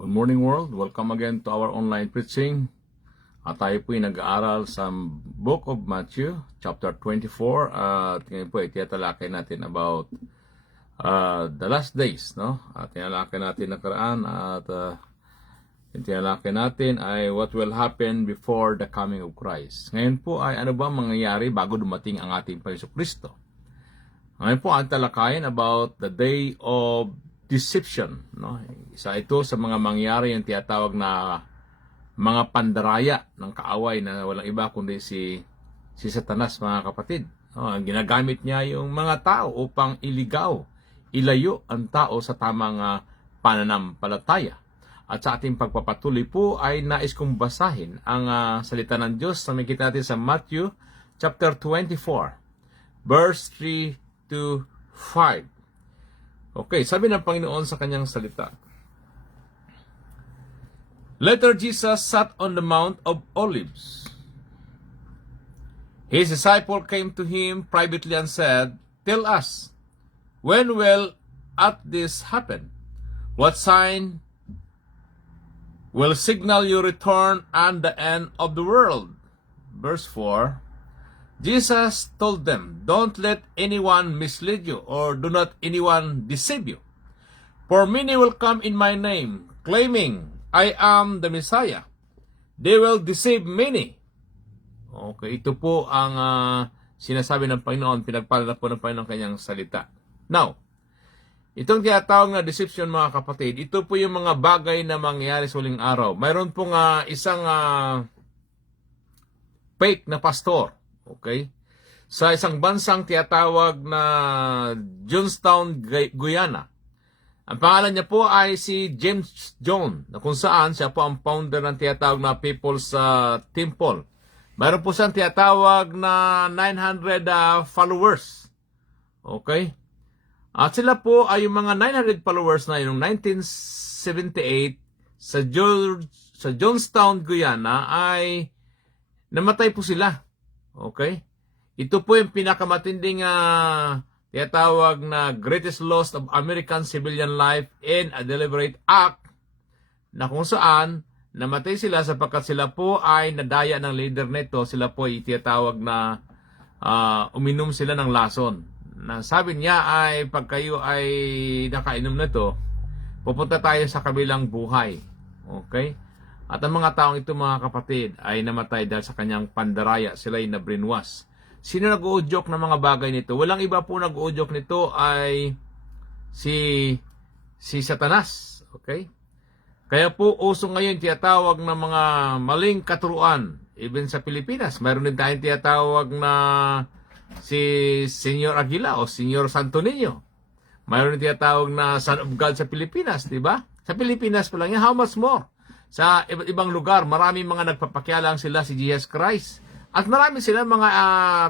Good morning world, welcome again to our online preaching. At tayo po ay nag-aaral sa Book of Matthew, chapter 24. At ngayon po ay tinatalakay natin about the last days, no? At tinalakay natin nakaraan at yung tinalakay natin ay what will happen before the coming of Christ. Ngayon po ay ano ba mangyayari bago dumating ang ating Panginoong Kristo? Ngayon po ang talakayin about the day of deception, no? Isa ito sa mga mangyari yung tinatawag na mga pandaraya ng kaaway na walang iba kundi si Satanas, mga kapatid. No? Ginagamit niya yung mga tao upang ilayo ang tao sa tamang pananampalataya. At sa ating pagpapatuloy po ay nais kong basahin ang salita ng Diyos na makikita natin sa Matthew chapter 24, verse 3 to 5. Okay, sabi ng Panginoon sa kanyang salita. Later, Jesus sat on the Mount of Olives. His disciple came to him privately and said, "Tell us, when will this happen? What sign will signal your return and the end of the world?" Verse 4. Jesus told them, "Don't let anyone mislead you, or do not anyone deceive you. For many will come in my name, claiming, 'I am the Messiah.' They will deceive many." Okay, ito po ang sinasabi ng Panginoon, pinagpala po ng Panginoon kanyang salita. Now, itong tinatawag na deception, mga kapatid, ito po yung mga bagay na mangyayari sa huling araw. Mayroon pong isang fake na pastor. Okay? Sa isang bansang tiyatawag na Johnstown, Guyana. Ang pangalan niya po ay si James Jones, na kung saan siya po ang founder ng tiyatawag na People's Temple. Mayroon po siyang tiyatawag na 900 followers. Okay? At sila po ay yung mga 900 followers na yung 1978 sa Johnstown, Guyana ay namatay po sila. Okay? Ito po yung pinakamatinding tinatawag na greatest loss of American civilian life in a deliberate act, na kung saan namatay sila sapagkat sila po ay nadaya ng leader nito. Sila po ay tinatawag na uminom sila ng lason. Na sabi niya ay pag kayo ay nakainom nito, pupunta tayo sa kabilang buhay. Okay? At ang mga taong ito, mga kapatid, ay namatay dahil sa kanyang pandaraya. Sila ay nabrinwas. Sino nag-uudyok ng mga bagay nito? Walang iba po nag-uudyok nito ay si Satanas. Okay? Kaya po uso ngayon tiyatawag ng mga maling katuruan. Even sa Pilipinas, mayroon din tayong tiyatawag na si Senyor Aguila o Senyor Santo Niño. Mayroon din tiyatawag na Son of God sa Pilipinas, di ba? Sa Pilipinas pa lang yan, how much more? Sa iba't ibang lugar, maraming mga nagpapakialang sila si Jesus Christ. At marami sila mga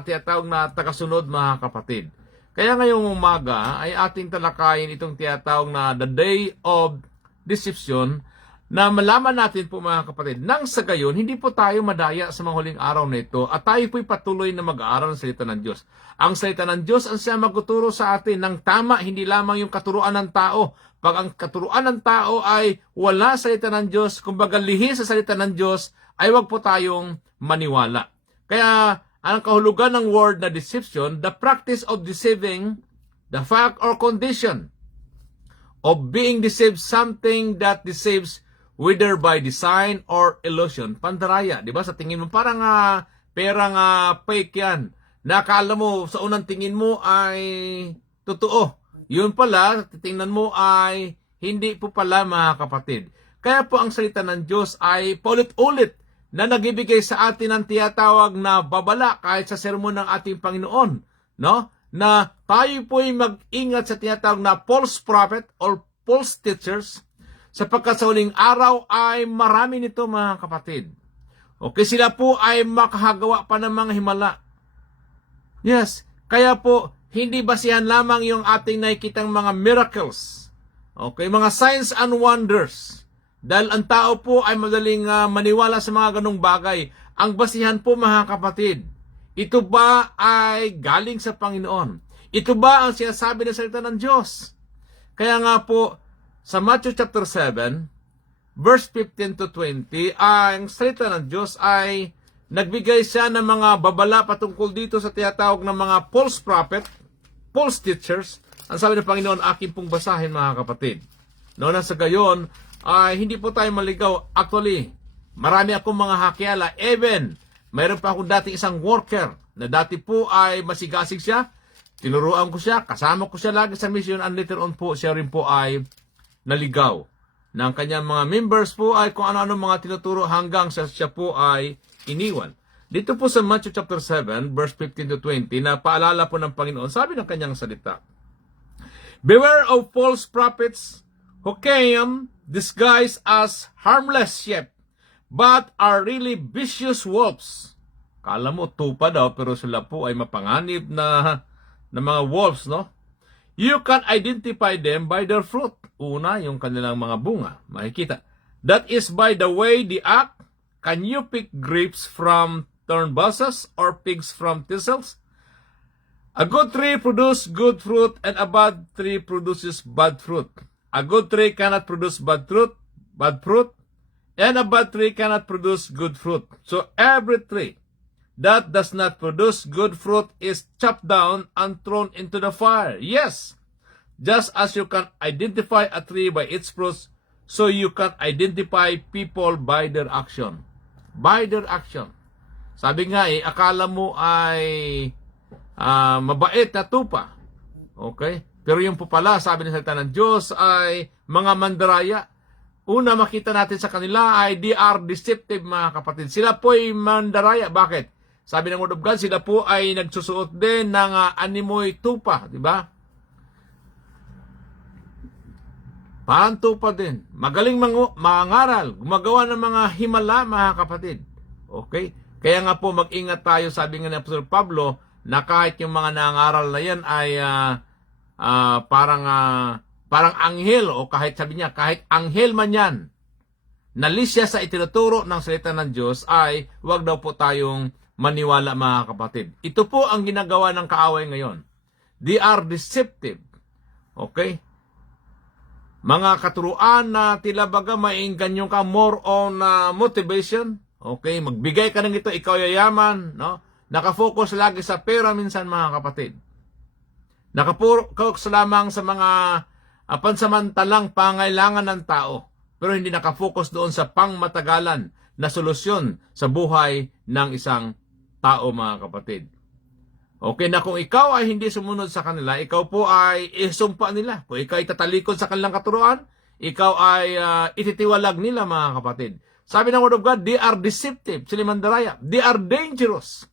tiyatawag na tagasunod, mga kapatid. Kaya ngayong umaga ay ating talakayin itong tiyatawag na the day of deception, na malaman natin po, mga kapatid, nang sa gayon, hindi po tayo madaya sa mga huling araw na ito at tayo po'y patuloy na mag-aaral ng salita ng Diyos. Ang salita ng Diyos ang siya magtuturo sa atin ng tama, hindi lamang yung katuruan ng tao. Pag ang katuruan ng tao ay wala sa salita ng Diyos, kumbaga lihi sa salita ng Diyos, ay wag po tayong maniwala. Kaya ang kahulugan ng word na deception, the practice of deceiving the fact or condition of being deceived, something that deceives whether by design or illusion. Pandaraya, di ba? Sa tingin mo, parang perang fake yan. Nakala mo, sa unang tingin mo ay totoo. Yun pala, titingnan mo ay hindi po pala, mga kapatid. Kaya po ang salita ng Diyos ay paulit-ulit na nagbibigay sa atin ng tiyatawag na babala kahit sa sermon ng ating Panginoon. No? Na tayo po'y mag-ingat sa tinatawag na false prophet or false teachers, sapagkat sa huling araw ay marami nito, mga kapatid. Okay, sila po ay makahagawa pa ng mga himala. Yes, kaya po, hindi basihan lamang yung ating nakikitang mga miracles. Okay, mga signs and wonders. Dahil ang tao po ay madaling maniwala sa mga ganong bagay. Ang basihan po, mga kapatid, ito ba ay galing sa Panginoon? Ito ba ang sinasabi ng salita ng Diyos? Kaya nga po, sa Matthew chapter 7, verse 15 to 20, ang salita ng Diyos ay nagbigay siya ng mga babala patungkol dito sa tinatawag ng mga false prophet, false teachers. Ang sabi ng Panginoon, akin pong basahin mga kapatid. Noon sa gayon, ay hindi po tayo maligaw. Actually, marami akong mga hakiala. Even, mayroon pa akong dating isang worker na dati po ay masigasig siya. Tinuruan ko siya, kasama ko siya lagi sa mission, and later on po, siya rin po ay naligaw. Ng kanyang mga members po ay kung ano-ano mga tinuturo hanggang sa siya po ay iniwan. Dito po sa Matthew chapter 7, verse 15 to 20, na paalala po ng Panginoon, sabi ng kanyang salita, beware of false prophets who came disguised as harmless sheep, but are really vicious wolves. Kala mo, tupa daw, pero sila po ay mapanganib na mga wolves, no? You can identify them by their fruit. Una, yung kanilang mga bunga. Makikita. That is by the way they act. Can you pick grapes from thorn bushes or figs from thistles? A good tree produces good fruit and a bad tree produces bad fruit. A good tree cannot produce bad fruit, and a bad tree cannot produce good fruit. So every tree that does not produce good fruit is chopped down and thrown into the fire. Yes, just as you can identify a tree by its fruits, so you can identify people by their action. By their action. Sabi nga akala mo ay mabait na tupa. Okay? Pero yung po pala, sabi ng salita ng Diyos ay mga mandaraya. Una makita natin sa kanila ay they are deceptive mga kapatid. Sila po ay mandaraya. Bakit? Sabi ng Word of God, sila po ay nagsusuot din ng animoy tupa. Diba? Parang tupa din. Magaling mangaral. Gumagawa ng mga himala mga kapatid. Okay? Kaya nga po mag-ingat tayo, sabi nga ni Apostol Pablo, na kahit yung mga nangaral na yan ay parang anghel, o kahit sabi niya, kahit anghel man yan, nalisya sa itinuturo ng salita ng Diyos, ay huwag daw po tayong maniwala mga kapatid. Ito po ang ginagawa ng kaaway ngayon. They are deceptive. Okay? Mga katuruan na tila baga maiinganyo ka, more on motivation. Okay? Magbigay ka ng ito, ikaw yayaman. No? Nakafocus lagi sa pera minsan mga kapatid. Nakafocus lamang sa mga pansamantalang pangailangan ng tao. Pero hindi nakafocus doon sa pangmatagalan na solusyon sa buhay ng isang tao mga kapatid. Okay na kung ikaw ay hindi sumunod sa kanila, ikaw po ay isumpa nila. Kung ikaw ay tatalikod sa kanilang katuruan, ikaw ay ititiwalag nila mga kapatid. Sabi ng Word of God, they are deceptive. Sila mandaraya. They are dangerous.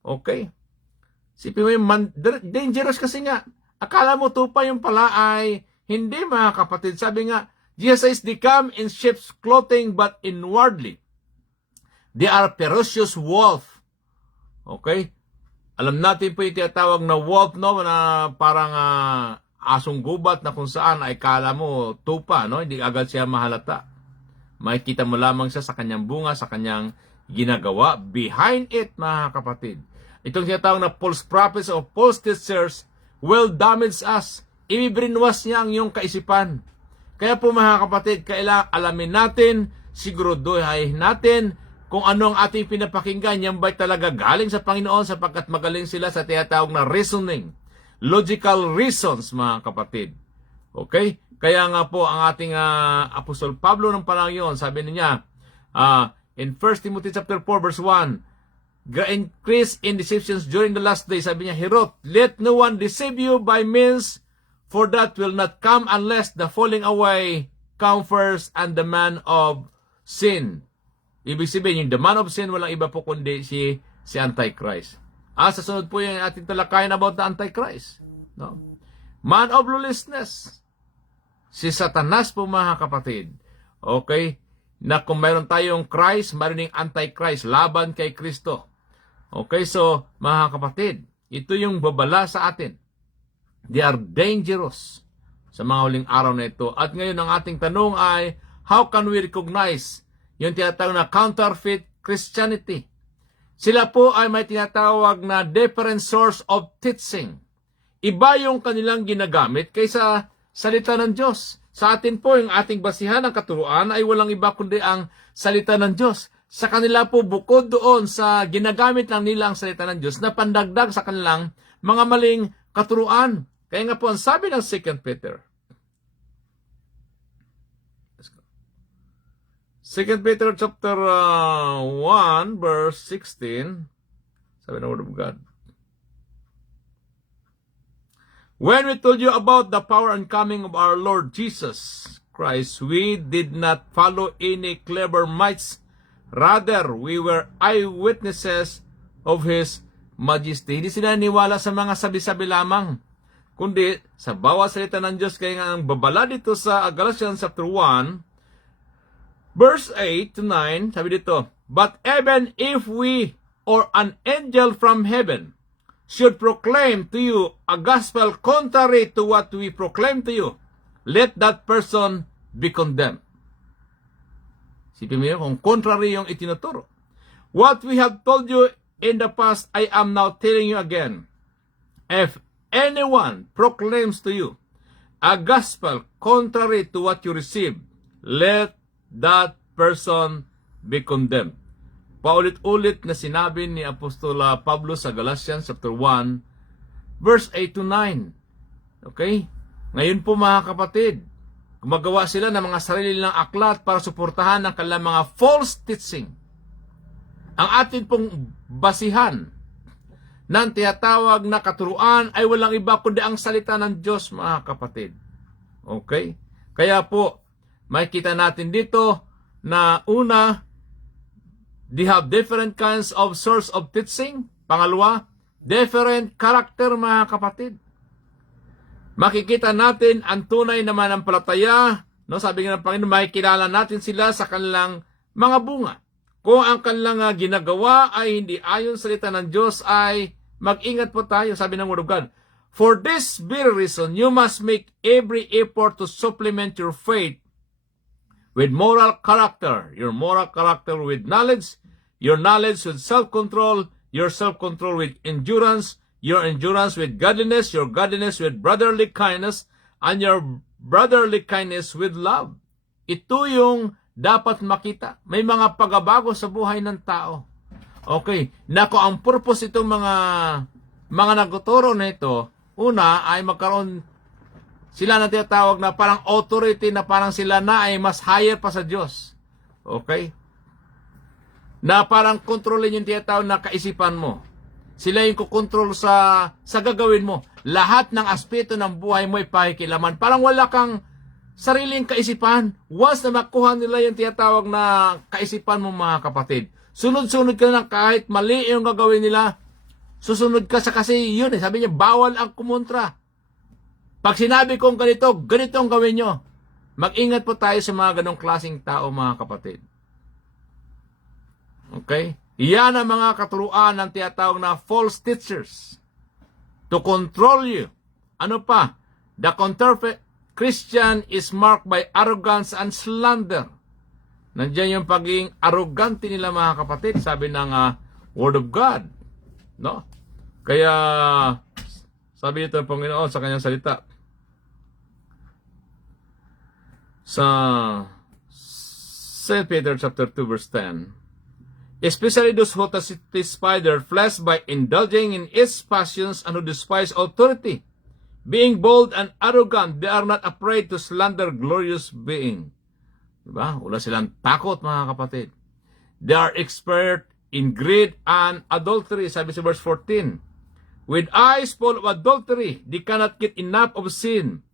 Okay? Sipin mo yung dangerous kasi nga. Akala mo tupa yung pala ay hindi mga kapatid. Sabi nga, Jesus says, they come in sheep's clothing but inwardly they are ferocious wolf. Okay? Alam natin po yung tinatawag na wolf, no? Na parang asong gubat na kung saan ay kala mo tupa, no? Hindi agad siya mahalata. Makikita mo lamang siya sa kanyang bunga, sa kanyang ginagawa. Behind it, mga kapatid. Itong tinatawag na false prophets o false teachers will damage us. Ibibrinwas niya ang iyong kaisipan. Kaya po mga kapatid, kailangan alamin natin, siguraduhin natin kung ano ang ating pinapakinggan, yan ba'y talaga galing sa Panginoon sapagkat magaling sila sa tinatawag na reasoning. Logical reasons, mga kapatid. Okay? Kaya nga po ang ating Apostol Pablo ng panahon yun, sabi niya, in 1 Timothy chapter 4 verse 1, increase in deceptions during the last days, sabi niya, he wrote, let no one deceive you by means, for that will not come unless the falling away come first and the man of sin. Ibig sabihin, yung the man of sin, walang iba po kundi si Antichrist. Sa sunod po yung ating talakayan about the Antichrist. No? Man of lawlessness. Si Satanas po mga kapatid. Okay? Na kung mayroon tayong Christ, mayroon yung Antichrist, laban kay Kristo. Okay, so mga kapatid, ito yung babala sa atin. They are dangerous sa mga huling araw na ito. At ngayon ang ating tanong ay, how can we recognize yung tinatawag na counterfeit Christianity? Sila po ay may tinatawag na different source of teaching. Iba yung kanilang ginagamit kaysa salita ng Diyos. sa atin po, yung ating basihan ng katuruan ay walang iba kundi ang salita ng Diyos. Sa kanila po, bukod doon sa ginagamit lang nila ang salita ng Diyos na pandagdag sa kanilang mga maling katuruan. Kaya nga po, ang sabi ng 2 Peter. 2 Peter chapter 1, verse 16, sabi ng Word of God. When we told you about the power and coming of our Lord Jesus Christ, we did not follow any clever mights. Rather, we were eyewitnesses of His majesty. Hindi sila niwala sa mga sabi-sabi lamang, kundi sa bawat salita ng Diyos. Kaya nga ang babala dito sa Galatians chapter 1, verse 8 to 9, sabi dito, but even if we or an angel from heaven should proclaim to you a gospel contrary to what we proclaim to you, let that person be condemned. Sipin mo yun, kung contrary yung itinuturo. What we have told you in the past, I am now telling you again. If anyone proclaims to you a gospel contrary to what you receive, let that person be condemned. Paulit-ulit na sinabi ni Apostola Pablo sa Galatians chapter 1, verse 8 to 9. Okay? Ngayon po mga kapatid, gumagawa sila ng mga sarili nilang aklat para suportahan ang kanilang mga false teaching. Ang atin pong basihan ng tinatawag na katuruan ay walang iba kundi ang salita ng Diyos, mga kapatid. Okay? Kaya po, makikita natin dito na una, they have different kinds of source of teaching. Pangalawa, different character, mga kapatid. Makikita natin ang tunay na manampalataya, no? Sabi nga ng Panginoon, makikilala natin sila sa kanilang mga bunga. Kung ang kanilang ginagawa ay hindi ayon sa salita ng Diyos, ay mag-ingat po tayo, sabi ng Word of God. For this very reason, you must make every effort to supplement your faith with moral character, your moral character with knowledge, your knowledge with self-control, your self-control with endurance, your endurance with godliness, your godliness with brotherly kindness, and your brotherly kindness with love. Ito yung dapat makita. May mga pagbabago sa buhay ng tao. Okay, nako ang purpose itong mga nagtuturo na ito, una ay magkaroon sila na tinatawag na parang authority, na parang sila na ay mas higher pa sa Diyos. Okay? Na parang kontrolin yung tinatawag na kaisipan mo. Sila yung kukontrol sa gagawin mo. Lahat ng aspeto ng buhay mo ay pakikilaman. Parang wala kang sariling kaisipan. Once na makuha nila yung tinatawag na kaisipan mo, mga kapatid, sunod-sunod ka na kahit mali yung gagawin nila. Susunod ka sa kasi yun. Sabi niya, bawal ang kumontra. Pag sinabi kong ganito, ganito ang gawin nyo. Mag-ingat po tayo sa mga ganong klaseng tao, mga kapatid. Okay? Iyan ang mga katuruan ng tinatawag na false teachers. To control you. Ano pa? The counterfeit Christian is marked by arrogance and slander. Nandiyan yung pagiging arrogante nila, mga kapatid, sabi ng Word of God. No? Kaya, sabi ito ng Panginoon sa kanyang salita. Sa 2 Peter chapter 2 verse 10, especially those who satisfy their flesh by indulging in its passions and who despise authority, being bold and arrogant, they are not afraid to slander glorious being. Diba? Wala silang takot, mga kapatid. They are expert in greed and adultery, sabi sa verse 14. With eyes full of adultery, they cannot get enough of sin.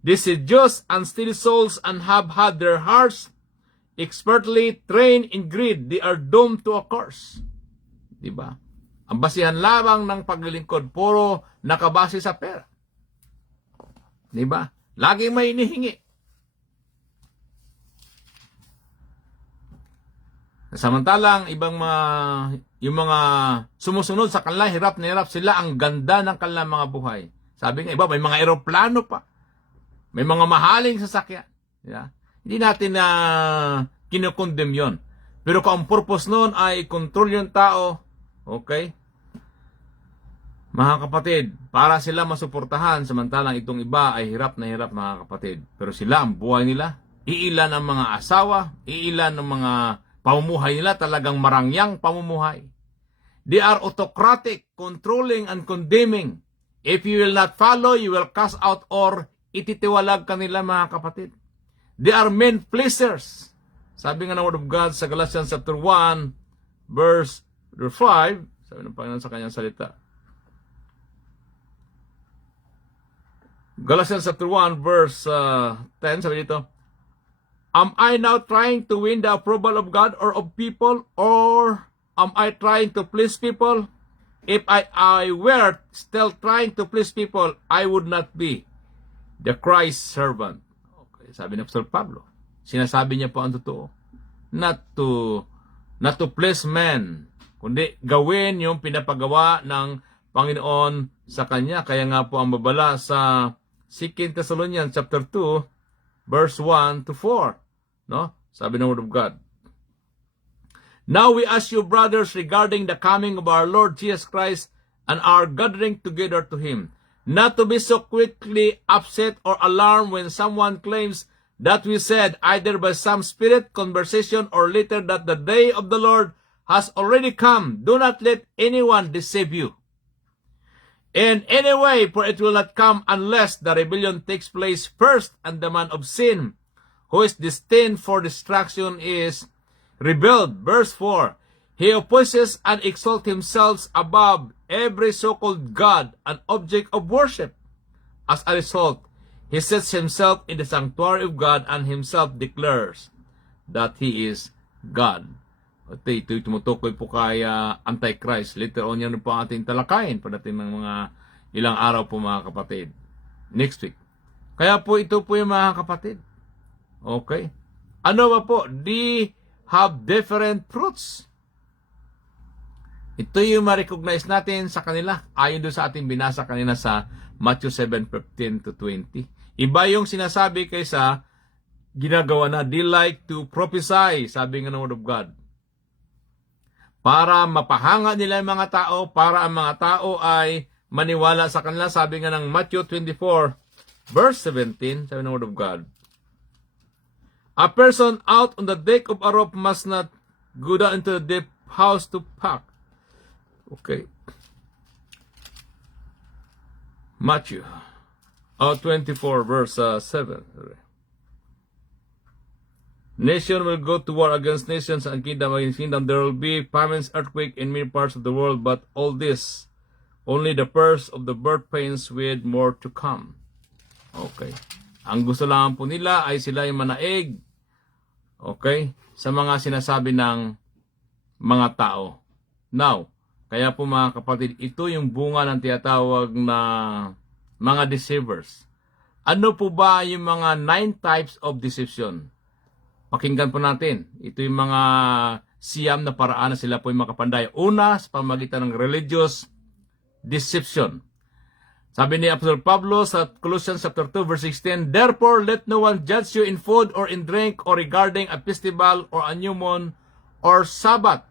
They seduce and steal souls and have had their hearts expertly trained in greed. They are doomed to a curse. Diba? Ang basihan lamang ng paglilingkod, puro nakabase sa pera. Diba? Laging may inihingi. Samantalang ibang yung mga sumusunod sa kanila, hirap na hirap sila, ang ganda ng kanilang mga buhay. Sabi nga, iba, may mga eroplano pa. May mga mahaling sasakyan. Yeah? Hindi natin na kinukondem yon. Pero kung ang purpose nun ay control yung tao, okay? Mga kapatid, para sila masuportahan, samantalang itong iba ay hirap na hirap, mga kapatid. Pero sila, ang buhay nila, iilan ang mga asawa, iilan ang mga pamumuhay nila, talagang marangyang pamumuhay. They are autocratic, controlling, and condemning. If you will not follow, you will cast out or ititiwalag kanila, mga kapatid. They are men pleasers. Sabi nga ng Word of God sa Galatians chapter 1, verse 5, sabi ng Panginoon sa kanyang salita. Galatians chapter 1, verse 10, sabi dito, am I now trying to win the approval of God or of people, or am I trying to please people? If I were still trying to please people, I would not be the Christ servant. Okay, sabi ni Apostol Pablo. Sinasabi niya po ang totoo. Not to please men, kundi gawin yung pinapagawa ng Panginoon sa kanya. Kaya nga po ang babala sa 2 Thessalonians chapter 2, verse 1 to 4. No? Sabi ng Word of God. Now we ask you, brothers, regarding the coming of our Lord Jesus Christ and our gathering together to Him, not to be so quickly upset or alarmed when someone claims that we said, either by some spirit, conversation, or letter, that the day of the Lord has already come. Do not let anyone deceive you in any way, for it will not come unless the rebellion takes place first, and the man of sin, who is destined for destruction, is rebelled. Verse 4, he opposes and exalts himself above every so-called God and object of worship. As a result, he sets himself in the sanctuary of God and himself declares that he is God. Ito'y tumutukoy po kay Antichrist. Later on yan po ating talakayin pagdating ng mga ilang araw po, mga kapatid. Next week. Kaya po ito po yung mga kapatid. Okay? Ano ba po? They have different fruits. Ito yung ma-recognize natin sa kanila. Ayon doon sa ating binasa kanina sa Matthew 7:15 to 20. Iba yung sinasabi kaysa ginagawa na. They like to prophesy, sabi nga ng Word of God. Para mapahanga nila yung mga tao, para ang mga tao ay maniwala sa kanila. Sabi nga ng Matthew 24, verse 17, sabi ng Word of God, a person out on the deck of a rope must not go down into the deep house to pack. Okay. Matthew 24, verse 7. Nation will go to war against nations and kingdom against kingdom. There will be famines, earthquake in many parts of the world, but all this, only the first of the birth pains with more to come. Okay. Ang gusto lang po nila ay sila yung manaig. Okay? Sa mga sinasabi ng mga tao. Now, kaya po mga kapatid, ito yung bunga ng tinatawag na mga deceivers. Ano po ba yung mga 9 types of deception? Pakinggan po natin. Ito yung mga siyam na paraan na sila po yung makapanday. Una, sa pamagitan ng religious deception. Sabi ni Apostol Pablo sa Colossians chapter 2 verse 16, therefore let no one judge you in food or in drink or regarding a festival or a new moon or Sabbath.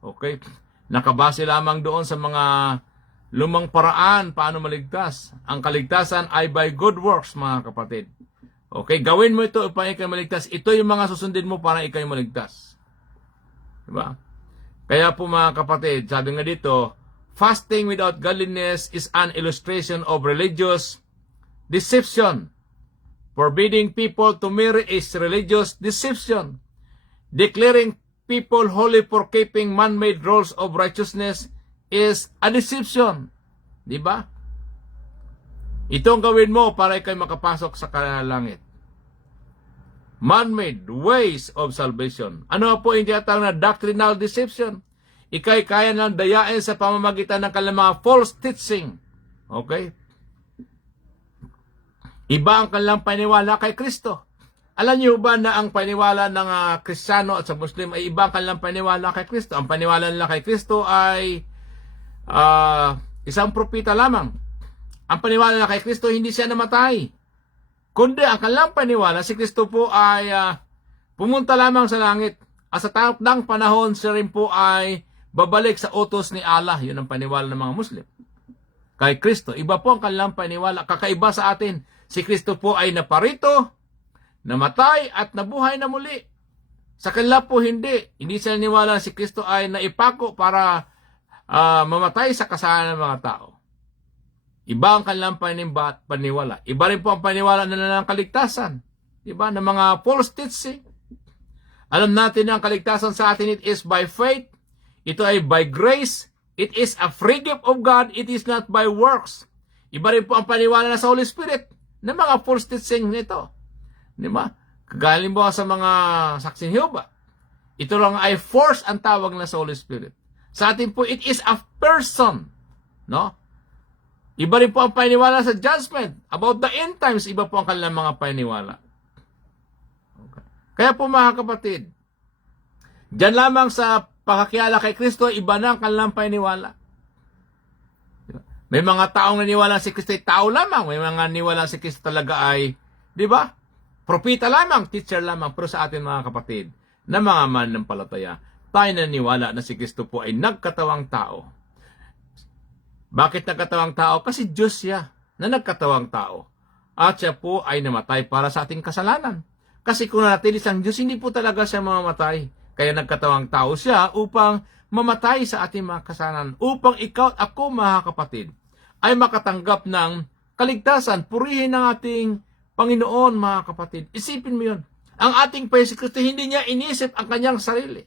Okay? Nakabase lamang doon sa mga lumang paraan paano maligtas. Ang kaligtasan ay by good works, mga kapatid. Okay, gawin mo ito upang ikaw maligtas. Ito yung mga susundin mo para ikaw maligtas. Diba? Kaya po mga kapatid, sabi nga dito, fasting without godliness is an illustration of religious deception. Forbidding people to marry is religious deception. Declaring people holy for keeping man-made rules of righteousness is a deception. Diba? Itong gawin mo para ikaw makapasok sa langit. Man-made ways of salvation. Ano po yung tinatawag na doctrinal deception? Ika'y kaya lang dayain sa pamamagitan ng kanilang mga false teaching. Okay? Iba ang kanilang paniwala kay Kristo. Alam niyo ba na ang paniwala ng Kristiyano at sa Muslim ay iba ang kanilang paniwala kay Kristo? Ang paniwala nila kay Kristo ay isang propeta lamang. Ang paniwala nila kay Kristo, hindi siya namatay. Kundi ang kanilang paniwala, si Kristo po ay pumunta lamang sa langit. At sa takdang panahon, siya rin po ay babalik sa utos ni Allah. Yun ang paniwala ng mga Muslim. kay Kristo. Iba po ang kanilang paniniwala. Kakaiba sa atin. Si Kristo po ay naparito, namatay at nabuhay na muli. Sa kanila po hindi. Hindi sila niniwala na si Kristo ay naipako para mamatay sa kasalanan ng mga tao. Iba ang kanilang paniniwala. Iba rin po ang paniniwala nila ng kaligtasan. Diba? Ng mga false teaching. Alam natin na ang kaligtasan sa atin, it is by faith. Ito ay by grace. It is a free gift of God. It is not by works. Iba rin po ang paniniwala na sa Holy Spirit ng mga false teaching nito. Diba? Kagaling po sa mga saksing Jehovah. Ito lang ay force ang tawag na sa Holy Spirit. Sa atin po, it is a person. No? Iba rin po ang paniniwala sa judgment. About the end times, iba po ang kanilang mga paniniwala. Okay. Kaya po mga kapatid, diyan lamang sa pagkakilala kay Kristo, iba na ang kanilang paniniwala. May mga taong naniwala si Kristo ay tao lamang. May mga naniwala si Kristo talaga ay, di ba? Propeta lamang, teacher lamang. Pero sa atin mga kapatid, na mga mananampalataya, tayo naniwala na si Kristo po ay nagkatawang tao. Bakit nagkatawang tao? Kasi Diyos siya na nagkatawang tao. At siya po ay namatay para sa ating kasalanan. Kasi kung natili siyang Diyos, hindi po talaga siya mamamatay. Kaya nagkatawang tao siya upang mamatay sa ating mga kasalanan. Upang ikaw at ako, mga kapatid, ay makatanggap ng kaligtasan. Purihin ng ating Panginoon, mga kapatid. Isipin mo yun. Ang ating Panginoon Kristo, hindi niya inisip ang kanyang sarili.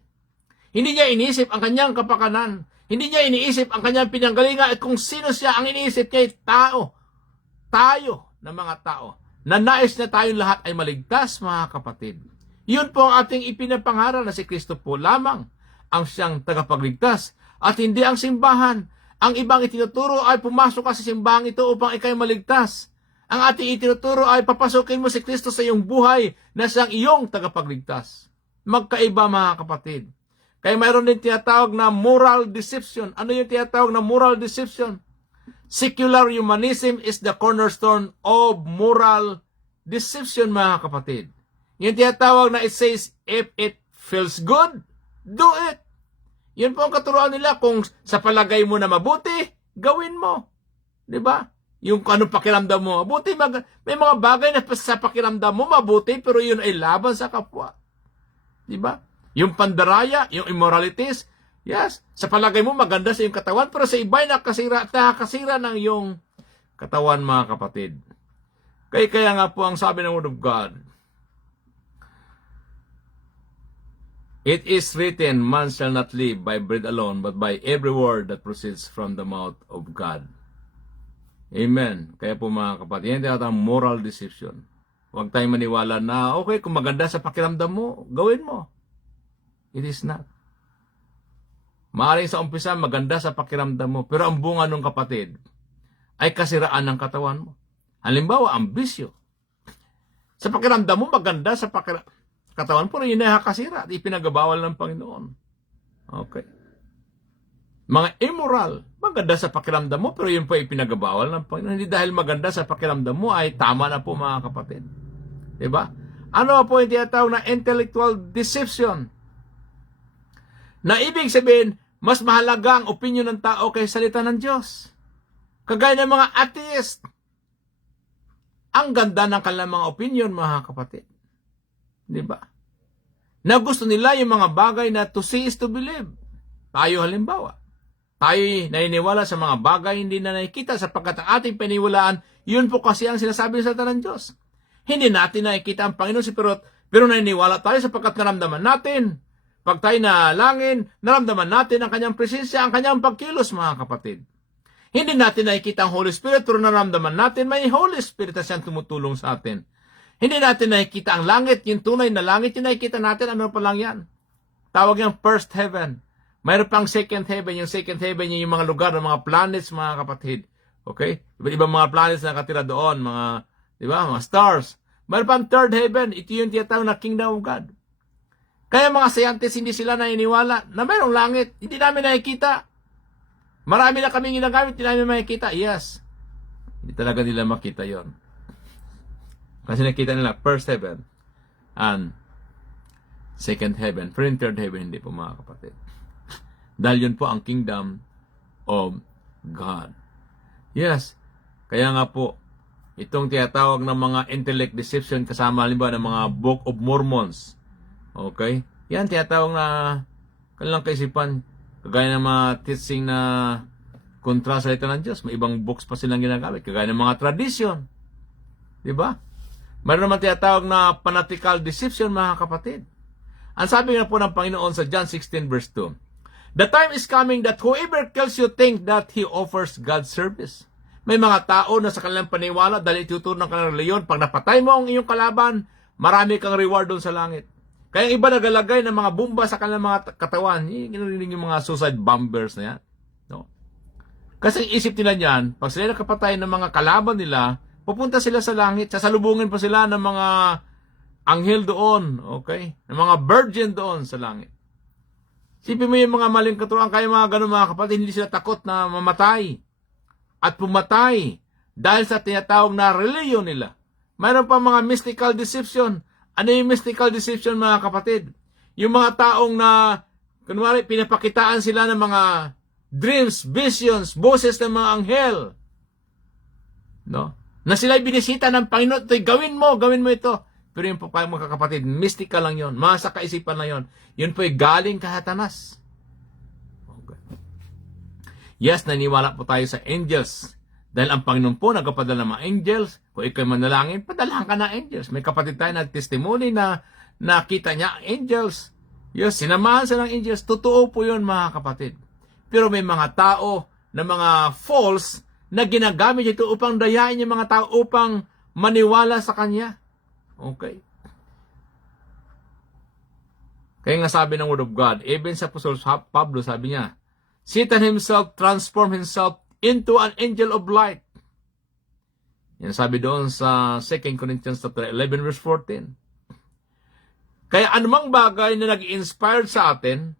Hindi niya inisip ang kanyang kapakanan. Hindi niya iniisip ang kanyang pinanggalingan at kung sino siya. Ang iniisip niya ay tao. Tayo na mga tao. Na nais na tayong lahat ay maligtas, mga kapatid. Yun po ang ating ipinapangaral na si Kristo po lamang ang siyang tagapagligtas at hindi ang simbahan. Ang ibang itinuturo ay pumasok ka sa simbahan ito upang ikay maligtas. Ang ating itinuturo ay papasukin mo si Kristo sa iyong buhay na siyang iyong tagapagligtas. Magkaiba, mga kapatid. Kaya mayroon din tinatawag na moral deception. Ano yung tinatawag na moral deception? Secular humanism is the cornerstone of moral deception, mga kapatid. Yung tinatawag na it says, if it feels good, do it. Yun po ang katuruan nila. Kung sa palagay mo na mabuti, gawin mo. Diba? Yung anong pakiramdam mo mabuti. May mga bagay na sa pakiramdam mo mabuti, pero yun ay laban sa kapwa. Diba? Yung pandaraya, yung immoralities, yes, sa palagay mo maganda sa iyong katawan, pero sa iba ay nakakasira ng iyong katawan, mga kapatid. Kaya nga po ang sabi ng Word of God, it is written, man shall not live by bread alone, but by every word that proceeds from the mouth of God. Amen. Kaya po mga kapatid, yan tinatawag moral deception. Huwag tayong maniwala na, okay, kung maganda sa pakiramdam mo, gawin mo. It is not. Maaaring sa umpisa, maganda sa pakiramdam mo, pero ang bunga ng kapatid ay kasiraan ng katawan mo. Halimbawa, ang bisyo. Sa pakiramdam mo, maganda sa katawan, pero yun ay kasira at ipinagabawal ng Panginoon. Okay. Mga immoral, maganda sa pakiramdam mo, pero yun po ay ipinagabawal ng Panginoon. Hindi dahil maganda sa pakiramdam mo ay tama na po, mga kapatid. Diba? Ano po yung tinatawag na intellectual deception? Na ibig sabihin, mas mahalaga ang opinion ng tao kaysa salita ng Diyos. Kagaya ng mga atheist. Ang ganda ng kanilang mga opinion, mga kapatid. Diba? Na gusto nila yung mga bagay na to see is to believe. Tayo halimbawa. Tayo naniniwala sa mga bagay hindi na nakikita sapagkat ang ating paniwalaan, yun po kasi ang sinasabi ng salita ng Diyos. Hindi natin nakikita ang Panginoon si pero naniniwala tayo sapagkat naramdaman natin. Pag tayo nalangin, naramdaman natin ang kanyang presensya, ang kanyang pagkilos, mga kapatid. Hindi natin nakikita ang Holy Spirit, pero naramdaman natin may Holy Spirit na siyang tumutulong sa atin. Hindi natin nakikita ang langit, yung tunay na langit, yung nakikita natin, ano pa lang yan? Tawag yung first heaven. Mayroon pang second heaven. Yung second heaven, yung mga lugar ng mga planets, mga kapatid. Okay? Iba-ibang mga planets na nakatira doon, mga, di ba, mga stars. Mayroon pang third heaven. Ito yung tinatawag na kingdom of God. Kaya mga scientists, hindi sila naniniwala na mayroong langit. Hindi namin nakikita. Marami na kaming ginagamit, hindi namin makikita. Yes. Hindi talaga nila makita yon. Kasi nakita nila first heaven and second heaven. Pero in third heaven, hindi po, mga kapatid. Dahil yun po ang kingdom of God. Yes. Kaya nga po, itong tinatawag ng mga intellect deception kasama halimbawa ng mga Book of Mormons. Okay? Yan tinatawag na kanilang kaisipan. Kagaya ng mga teaching na kontra sa salita ng Diyos. May ibang books pa silang ginagamit. Kagaya ng mga tradition. Diba? Mayroon naman tinatawag na fanatical deception, mga kapatid. Ang sabi nga po ng Panginoon sa John 16 verse 2, "The time is coming that whoever kills you think that he offers God's service." May mga tao na sa kanilang paniwala dahil ituturo ng kanilang leyon, pag napatay mo ang iyong kalaban, marami kang reward doon sa langit. Kaya iba nagalagay ng mga bomba sa kanilang mga katawan. Ginurinig yung mga suicide bombers na yan. No? Kasi isip nila niyan, pag sila nakapatay ng mga kalaban nila, pupunta sila sa langit, sasalubungin pa sila ng mga anghel doon, okay? Ng mga virgin doon sa langit. Sipin mo yung mga maling katuruan, kaya mga ganun mga kapatid, hindi sila takot na mamatay at pumatay dahil sa tinatawag na reliyon nila. Mayroon pa mga mystical deception. Ano yung mystical deception, mga kapatid? Yung mga taong na, kunwari, pinapakitaan sila ng mga dreams, visions, boses ng mga anghel. No? Na sila'y binisita ng Panginoon, gawin mo ito. Pero yun po mga kapatid, mystical lang yun. Masa kaisipan lang yun. Yun po'y galing kay Satanas. Okay. Yes, naniwala po tayo sa angels. Dahil ang Panginoon po nagpapadala ng mga angels. Kung ikaw manalangin, padalahan ka ng angels. May kapatid tayo na testimony na nakita niya angels. Yes, sinamahan sa ng angels. Totoo po yun, mga kapatid. Pero may mga tao na mga false na ginagamit ito upang dayain yung mga tao upang maniwala sa Kanya. Okay. Kaya nga sabi ng Word of God, even sa Apostle Pablo, sabi niya, Satan himself transformed himself into an angel of light. Yan sabi doon sa 2 Corinthians 11 verse 14. Kaya anumang bagay na nag-inspired sa atin,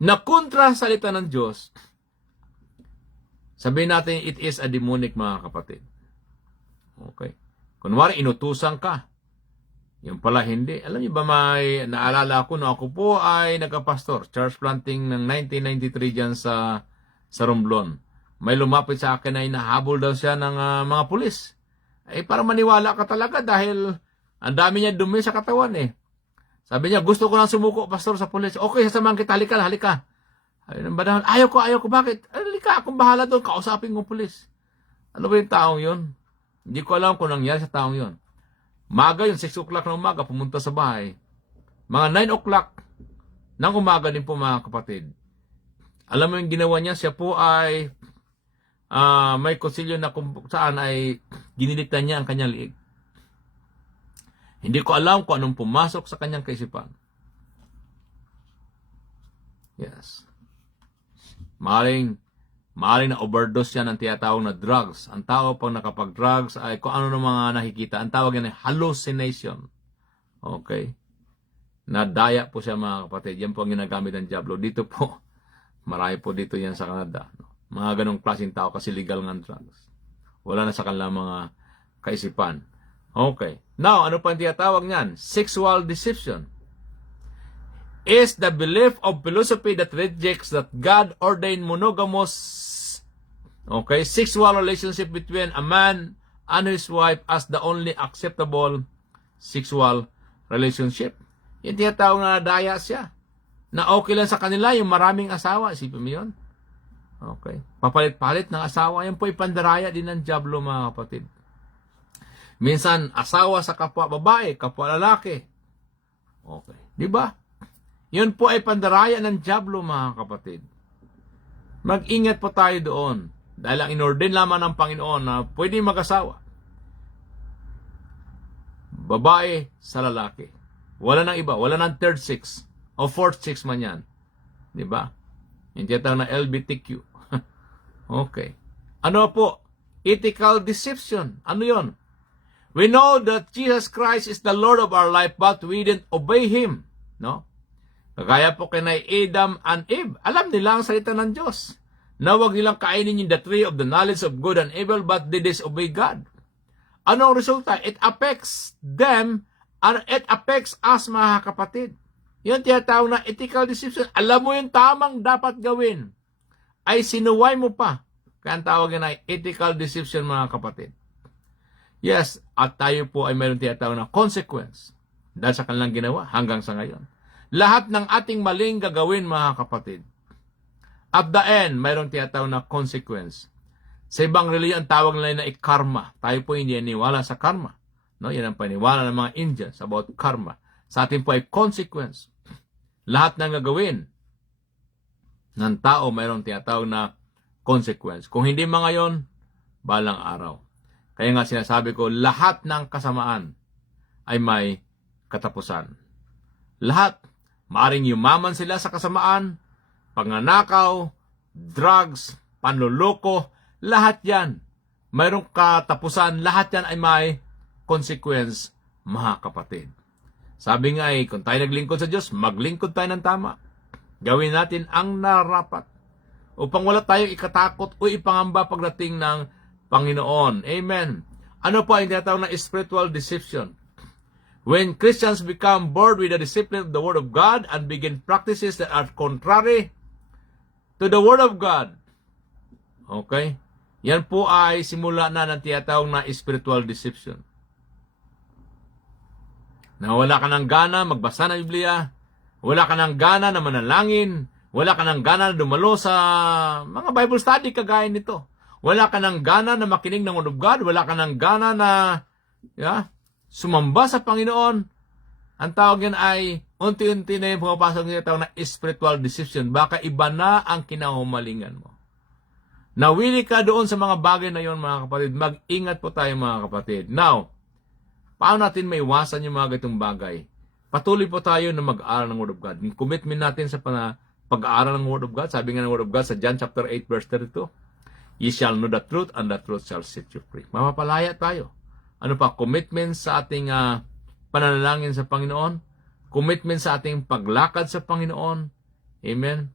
na kontra sa salita ng Diyos, sabihin natin, it is a demonic, mga kapatid. Okay. Kunwari, inutusan ka. Yung pala hindi. Alam niyo ba, may naalala ko na ako po ay nagka-pastor, church planting ng 1993 dyan sa Romblon. May lumapit sa akin ay nahabol daw siya ng mga pulis. Para maniwala ka talaga dahil ang dami niya dumi sa katawan eh. Sabi niya, gusto ko lang sumuko, pastor, sa pulis. Okay, sasamahan kita, halika. Ayaw ko, bakit? Halika, akong bahala doon, kausapin kong pulis. Ano ba yung taong yun? Hindi ko alam kung nangyari sa taong yun. Maga yun, 6 o'clock ng umaga, pumunta sa bahay. Mga 9 o'clock ng umaga din po, mga kapatid. Alam mo yung ginawa niya, siya po ay may konsilyo na kung saan ay giniliktan niya ang kanyang liig. Hindi ko alam kung anong pumasok sa kanyang kaisipan. Yes. Maaaring na overdose yan ng tinatawag na drugs. Ang tawag pag nakapag-drugs ay kung ano ng mga nakikita. Ang tawag yan ay hallucination. Okay? Nadaya po siya, mga kapatid. Yan po ang ginagamit ng Diablo. Dito po, marami po dito yan sa Canada. Mga ganong klaseng tao kasi legal ng drugs. Wala na sa kanilang mga kaisipan. Okay. Now, ano pa ang tinatawag niyan? Sexual deception is the belief of philosophy that rejects that God ordained monogamous, okay, sexual relationship between a man and his wife as the only acceptable sexual relationship. Yung tinatawag na daya siya. Na okay lang sa kanila yung maraming asawa. Isipin mo yun? Okay. Papalit-palit ng asawa. Yan po ipandaraya din ng Diablo, mga kapatid. Minsan, asawa sa kapwa babae, kapwa lalaki. Okay. Di ba? Yun po ay pandaraya ng Diablo, mga kapatid. Mag-ingat po tayo doon. Dahil ang inorden lamang ng Panginoon na pwede mag-asawa. Babae sa lalaki. Wala nang iba. Wala nang third sex. O fourth sex man yan. Di ba? Yung tiyatang na LGBTQ. Okay. Ano po? Ethical deception. Ano yon? We know that Jesus Christ is the Lord of our life, but we didn't obey Him. No? Kagaya po kay Adam and Eve. Alam nila ang salita ng Diyos. Na huwag nilang kainin yung the tree of the knowledge of good and evil, but they disobey God. Ano ang resulta? It affects them and it affects us, mga kapatid. Yung tinatawag na ethical deception. Alam mo yung tamang dapat gawin. Ay sinuway mo pa. Kaya ang tawag yan ay ethical deception, mga kapatid. Yes, at tayo po ay mayroon tinatawag na consequence dahil sa kanilang ginawa hanggang sa ngayon. Lahat ng ating maling gagawin, mga kapatid, at the end, mayroon tinatawag na consequence. Sa ibang reliyon, tawag nila na karma. Tayo po hindi niwala sa karma. No? Yan ang paniwala ng mga Indians about karma. Sa atin po ay consequence. Lahat ng gagawin ng tao, mayroong tinatawag na consequence. Kung hindi mga yon, balang araw. Kaya nga sinasabi ko, lahat ng kasamaan ay may katapusan. Lahat. Maaring yumaman sila sa kasamaan, pagnanakaw, drugs, panluloko, lahat yan. Mayroong katapusan, lahat yan ay may consequence, mga kapatid. Sabi nga kung tayo naglingkod sa Diyos, maglingkod tayo ng tama. Gawin natin ang narapat upang wala tayong ikatakot o ipangamba pagdating ng Panginoon. Amen. Ano po ang tinatawag na spiritual deception? When Christians become bored with the discipline of the Word of God and begin practices that are contrary to the Word of God. Okay? Yan po ay simula na ng tinatawag na spiritual deception. Na wala ka ng gana magbasa ng Biblia, wala ka ng gana na manalangin, wala ka ng gana na dumalo sa mga Bible study kagaya nito. Wala ka ng gana na makinig ng Word of God. Wala ka ng gana na sumamba sa Panginoon. Ang tawag yan ay unti-unti na yung pumapasok ng tawag na spiritual deception. Baka iba na ang kinahumalingan mo. Nawili ka doon sa mga bagay na yon, mga kapatid. Mag-ingat po tayo, mga kapatid. Now, paano natin maiwasan yung mga ganitong bagay? Patuloy po tayo na mag-aaral ng Word of God. Yung commitment natin sa pag-aaral ng Word of God. Sabi nga ng Word of God sa John chapter 8 verse 32. Ye shall know the truth, and the truth shall set you free. Mamapalaya tayo. Ano pa? Commitment sa ating pananalangin sa Panginoon. Commitment sa ating paglakad sa Panginoon. Amen.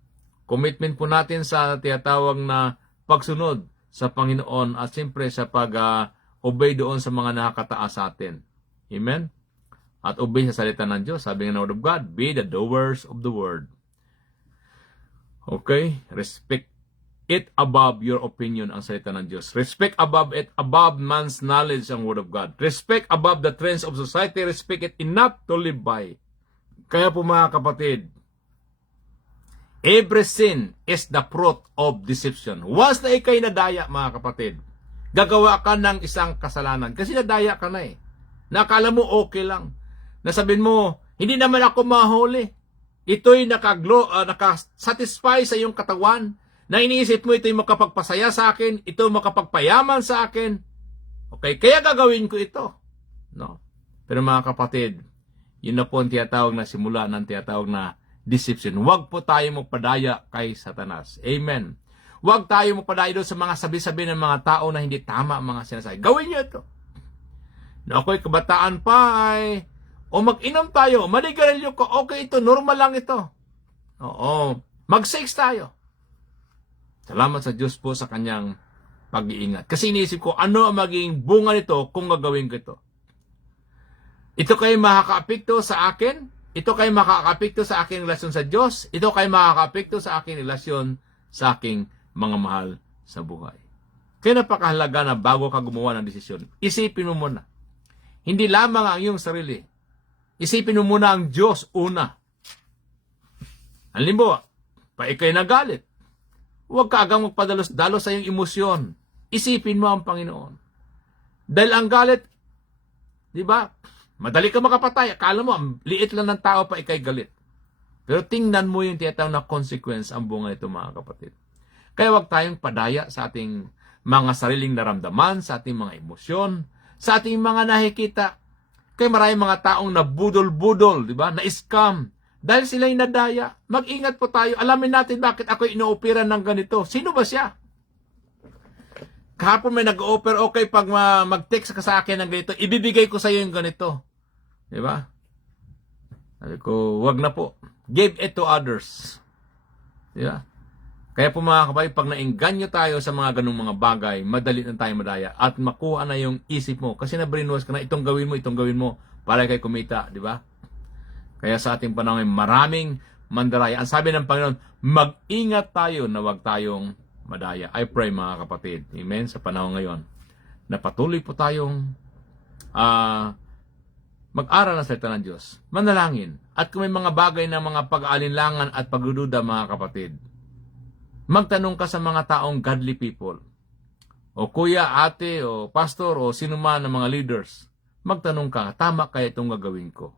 Commitment po natin sa tinatawag na pagsunod sa Panginoon at siyempre sa pag-obey doon sa mga nakakataas sa atin. Amen. At obey sa salita ng Diyos. Sabi nga ng Word of God, be the doers of the Word. Okay? Respect it above your opinion ang salita ng Diyos. Respect above man's knowledge ang Word of God. Respect above the trends of society. Respect it enough to live by. Kaya po, mga kapatid, every sin is the fruit of deception. Once na ikay nadaya, mga kapatid, gagawa ka ng isang kasalanan. Kasi nadaya ka na Nakala mo okay lang. Nasabihin mo, hindi naman ako mahuli. Ito'y nakasatisfy sa iyong katawan. Na iniisip mo ito'y makapagpasaya sa akin, ito makapagpayaman sa akin. Okay, kaya gagawin ko ito. No? Pero mga kapatid, yun na po ang tiyatawag na simula ng tiyatawag na deception. Huwag po tayo magpadaya kay Satanas. Amen. Huwag tayo magpadaya doon sa mga sabi-sabi ng mga tao na hindi tama ang mga sinasabi. Gawin niyo ito. Na ako'y kabataan pa ay, mag-inom tayo, maligarilyo ko, okay ito, normal lang ito. Oo, mag-sex tayo. Salamat sa Diyos po sa kanyang pag-iingat. Kasi iniisip ko, ano ang magiging bunga nito kung gagawin ko ito? Ito kayo makaka-apekto sa akin? Ito kayo makaka-apekto sa aking relasyon sa Diyos? Ito kayo makaka-apekto sa aking relasyon sa aking mga mahal sa buhay? Kaya napakahalaga na bago ka gumawa ng desisyon, isipin mo muna. Hindi lamang ang iyong sarili. Isipin mo muna ang Diyos una. Halimbawa, ikay nagalit. Huwag ka agang magpadalos-dalos sa iyong emosyon. Isipin mo ang Panginoon. Dahil ang galit, di ba? Madali ka makapatay. Akala mo, ang liit lang ng tao pa ikay galit. Pero tingnan mo yung tiyatawag na consequence ang bunga ito, mga kapatid. Kaya huwag tayong padaya sa ating mga sariling naramdaman, sa ating mga emosyon, sa ating mga nakikita. Kaya maraming mga taong nabudol-budol, di ba? Na-scam. Dahil sila'y nadaya, mag-ingat po tayo. Alamin natin bakit ako ino-operan ng ganito. Sino ba siya? Kahapon may nag-offer, okay, pag mag-text ka sa akin ng ganito, ibibigay ko sa iyo yung ganito. Di ba? Sabi ko, wag na po. Give it to others. Di ba? Kaya po, mga kapatid, pag naengganyo tayo sa mga ganung mga bagay, madali na tayo madaya at makuha na yung isip mo. Kasi na-brainwash ka na, itong gawin mo, para kay kumita. Di ba? Kaya sa ating panahon, maraming mandaraya. Ang sabi ng Panginoon, mag-ingat tayo na wag tayong madaya. I pray mga kapatid, amen, sa panahon ngayon, na patuloy po tayong mag-aral ng salita ng Diyos, manalangin, at kung may mga bagay na mga pag-aalinlangan at pagdududa mga kapatid, magtanong ka sa mga taong godly people, o kuya, ate, o pastor, o sino man ng mga leaders. Magtanong ka, tama kaya itong gagawin ko?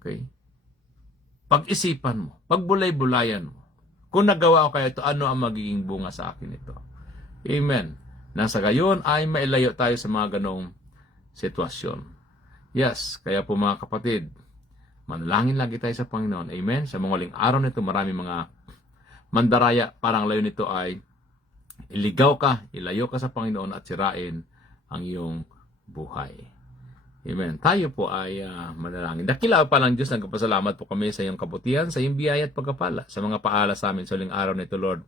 Okay? Pag-isipan mo, pagbulay-bulayan mo. Kung nagawa ko kaya ito, ano ang magiging bunga sa akin ito? Amen. Nang sa gayon ay mailayo tayo sa mga ganong sitwasyon. Yes, kaya po mga kapatid, manalangin lagi tayo sa Panginoon. Amen. Sa mga huling araw nito, marami mga mandaraya, parang layo nito ay iligaw ka, ilayo ka sa Panginoon at sirain ang iyong buhay. Amen. Tayo po ay manalangin. Dakila pa lang Diyos, nagpapasalamat po kami sa iyong kabutihan, sa iyong biyaya at pagkapala, sa mga paala sa amin sa huling araw nito, Lord.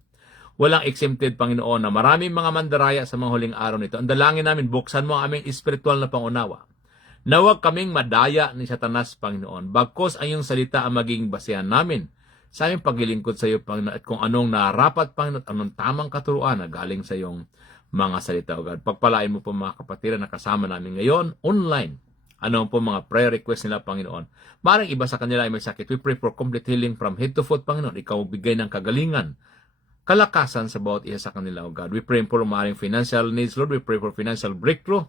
Walang exempted, Panginoon, na maraming mga mandaraya sa mga huling araw nito. Ang dalangin namin, buksan mo ang aming espiritual na pangunawa. Na huwag kaming madaya ni Satanas, Panginoon. Bagkos ang iyong salita ang maging basehan namin sa aming paglilingkod sa iyo, Panginoon, at kung anong narapat, Panginoon, anong tamang katuruan na galing sa iyong mga salita, O God. Pagpalain mo po mga kapatiran na kasama namin ngayon, online. Ano po mga prayer request nila, Panginoon. Maring iba sa kanila ay may sakit. We pray for complete healing from head to foot, Panginoon. Ikaw bigay ng kagalingan, kalakasan sa bawat isa sa kanila, O God. We pray for maring financial needs, Lord. We pray for financial breakthrough.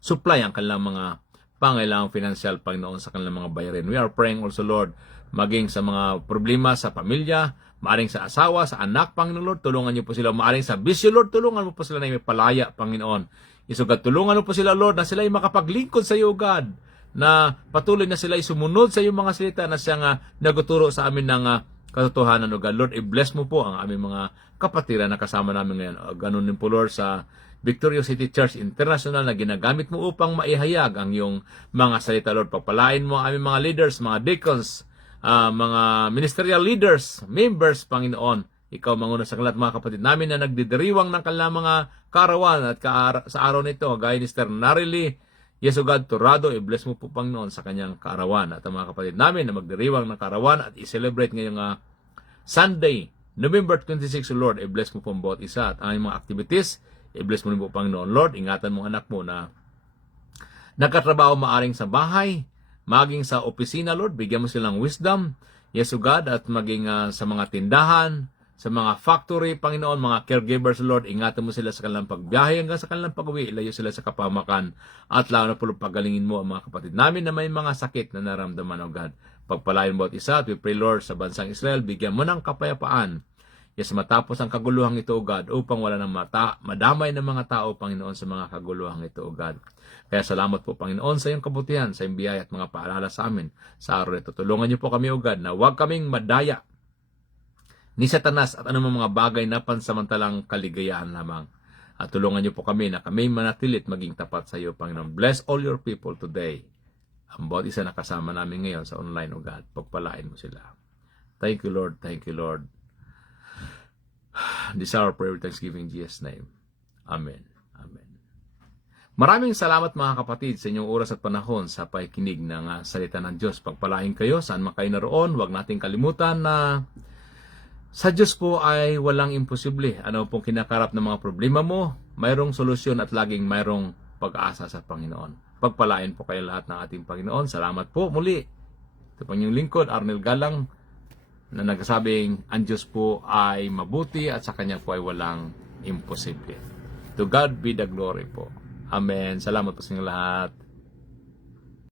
Supply ang kanilang mga pangailangang financial, Panginoon, sa kanilang mga bayarin. We are praying also, Lord, maging sa mga problema sa pamilya, maaring sa asawa, sa anak, Panginoon, Lord, tulungan niyo po sila. Maaring sa bisyo, Lord, tulungan mo po sila na may palaya, Panginoon. Isugad, tulungan mo po sila, Lord, na sila ay makapaglingkod sa iyo, God, na patuloy na sila ay sumunod sa iyong mga salita na siya nga naguturo sa amin ng katotohanan, O God. Lord, i-bless mo po ang aming mga kapatiran na kasama namin ngayon. Ganun din po, Lord, sa Victoria City Church International na ginagamit mo upang maihayag ang iyong mga salita, Lord. Pagpalain mo ang aming mga leaders, mga deacons, mga ministerial leaders, members, Panginoon. Ikaw manguna sa kalat mga kapatid namin na nagdidiriwang ng kanilang mga karawan at sa araw nito, gaya ni Sister Narily, Yes, O God, Torado, i-bless mo po, Panginoon, sa kanyang karawan. At ang mga kapatid namin na magdiriwang ng karawan at i-celebrate ngayong Sunday, November 26, Lord, i-bless mo po ang bawat isa. At ang mga activities, i-bless mo rin po, Panginoon. Lord, ingatan mo anak mo na nagkatrabaho maaring sa bahay, maging sa opisina, Lord, bigyan mo silang wisdom, yes, O God, at maging sa mga tindahan, sa mga factory, Panginoon, mga caregivers, Lord, ingatan mo sila sa kanilang pagbiyahe hanggang sa kanilang pag-uwi, ilayo sila sa kapamakan, at lalo na po pagalingin mo ang mga kapatid namin na may mga sakit na naramdaman, O God. Pagpalain mo at isa, at we pray, Lord, sa bansang Israel, bigyan mo ng kapayapaan, yes, matapos ang kaguluhang ito, O God, upang wala ng madamay ng mga tao, Panginoon, sa mga kaguluhang ito, O God. Kaya salamat po, Panginoon, sa iyong kabutihan, sa iyong biyaya at mga paalala sa amin sa araw ito. Tulungan niyo po kami, O God, na huwag kaming madaya ni Satanas at anumang mga bagay na pansamantalang kaligayahan lamang. At tulungan niyo po kami na kami manatilit maging tapat sa iyo, Panginoon. Bless all your people today. Ang bawat isa na kasama namin ngayon sa online, O God. Pagpalain mo sila. Thank you, Lord. Thank you, Lord. This is our prayer with thanksgiving in Jesus' name. Amen. Amen. Maraming salamat mga kapatid sa inyong oras at panahon sa pakikinig ng salita ng Diyos. Pagpalain kayo, saan man kayo naroon, huwag nating kalimutan na sa Diyos po ay walang imposible. Ano pong kinakarap ng mga problema mo, mayroong solusyon at laging mayroong pag-asa sa Panginoon. Pagpalain po kayo lahat ng ating Panginoon. Salamat po muli. Ito po inyong lingkod, Arnel Galang, na nagsasabing ang Diyos po ay mabuti at sa Kanya po ay walang imposible. To God be the glory po. Amen. Salamat po sa inyong lahat.